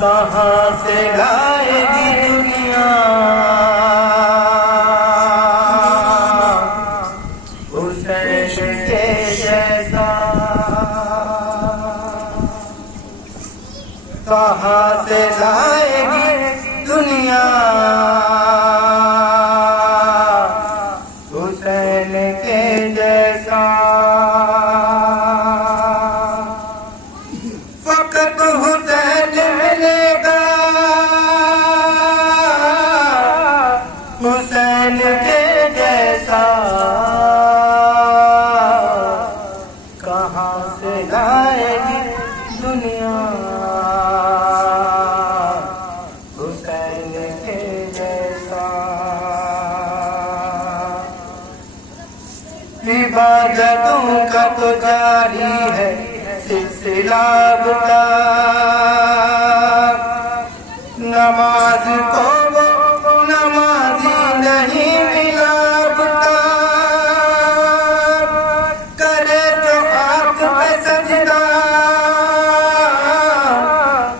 कहाँ से लाएगी दुनिया हुसैन के जैसा, कहाँ से लाएगी दुनिया हुसैन के जैसा। फकत हुसैन मिलेगा हुसैन के जैसा, कहाँ से लाएगी दुनिया हुसैन के जैसा। इबादतों का तो जारी है सिलसिला बुता, नमाज को वो नमाजी नहीं मिला बुता, करे जो आँख पे सजदा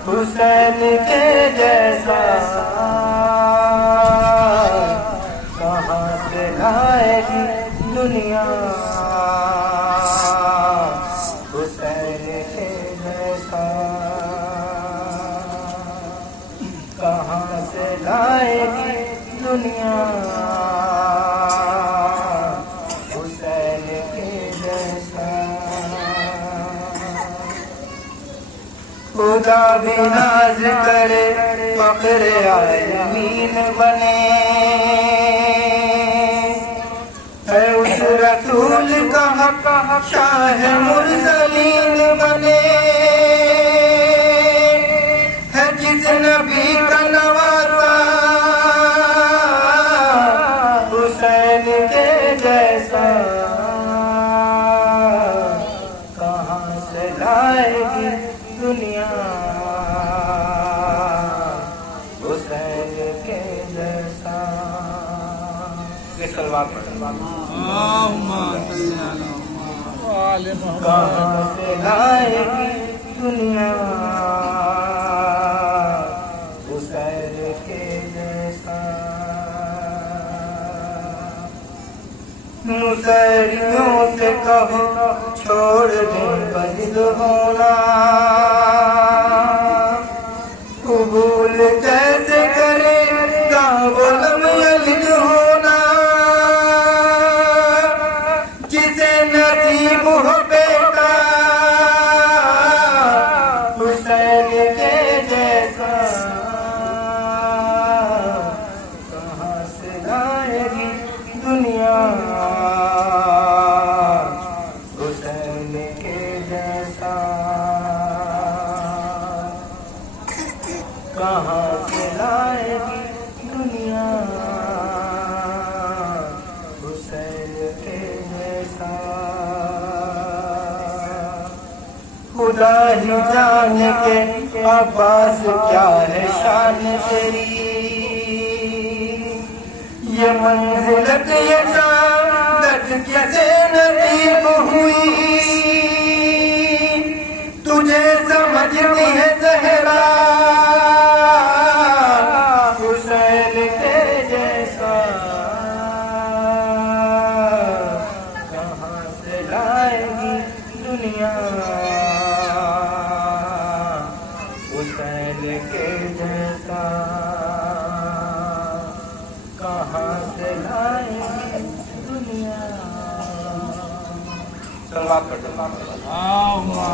हुसैन के जैसा, कहाँ से लाएगी दुनिया हुसैन के जैसा, कहाँ से लाएगी दुनिया हुसैन के जैसा। खुदा भी नाज करे फख्र आलमीन बने, है उस रसूल का हक शाह मुरसलीन बने, है जिस नबी का नवासा हुसैन के जैसा, कहाँ से लाएगी दुनिया हुसैन के जैसा। कहाँ से लाएगी दुनिया हुसैन के जैसा। मुसैरियों से कहो छोड़ दे बजिद होना, कबूल कैसे करेगा वो लम यलिद होना, जिसे नसीब हो बेटा हुसैन के जैसा, कहाँ से लाएगी दुनिया हुसैन के जैसा, कहाँ से लाएगी दुनिया हुसैन के जैसा। खुदा ही जान के अब्बास क्या है शान तेरी, ये मंजिलत ये शादत कैसे नसीब हुई, तुझे समझती है ज़हरा हुसैन के जैसा, कहाँ से लाएगी दुनिया हुसैन के जैसा, कहाँ से लाएगी दुनिया।